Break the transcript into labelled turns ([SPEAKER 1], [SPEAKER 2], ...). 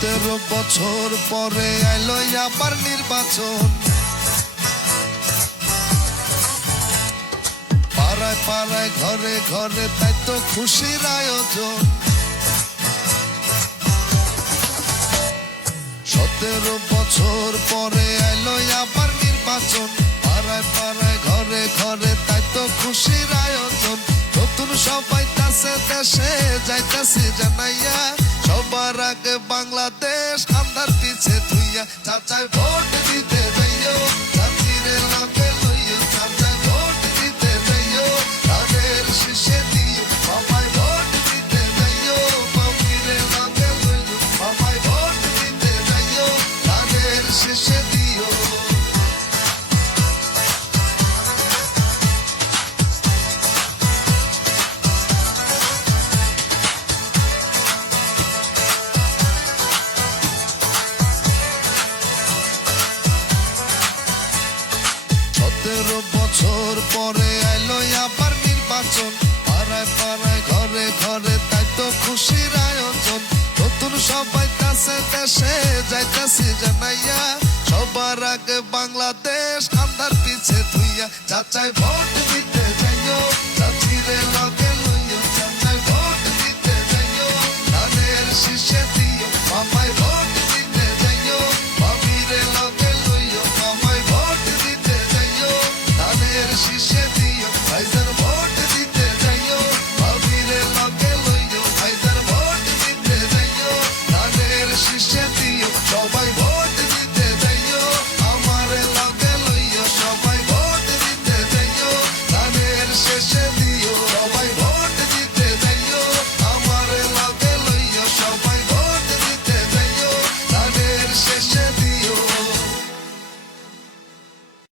[SPEAKER 1] সতেরো বছর পরে আইলো আবার নির্বাচন। পাড়ায় পাড়ায়, ঘরে ঘরে তাই তো খুশির আয়োজন। সতেরো বছর পরে এলো আবার নির্বাচন। পাড়ায় পাড়ায়, ঘরে ঘরে তাই তো খুশির আয়োজন। নতুন সবাই তাছে দেশে যাইতাছে জানাইয়া সবার আগে বাংলাদেশ আন্ধার পিছে ধুইয়া চাচাই ভোট দিতে। পরে এলো আবার নির্বাচন। পাড়ায় পাড়ায়, ঘরে ঘরে, তাই তো খুশির আয়োজন। নতুন সবাই কাছে দেশে যাইতাছি জানাইয়া। সবার আগে বাংলাদেশ আন্দার পিছে ধুইয়া চাচাই ভোট she said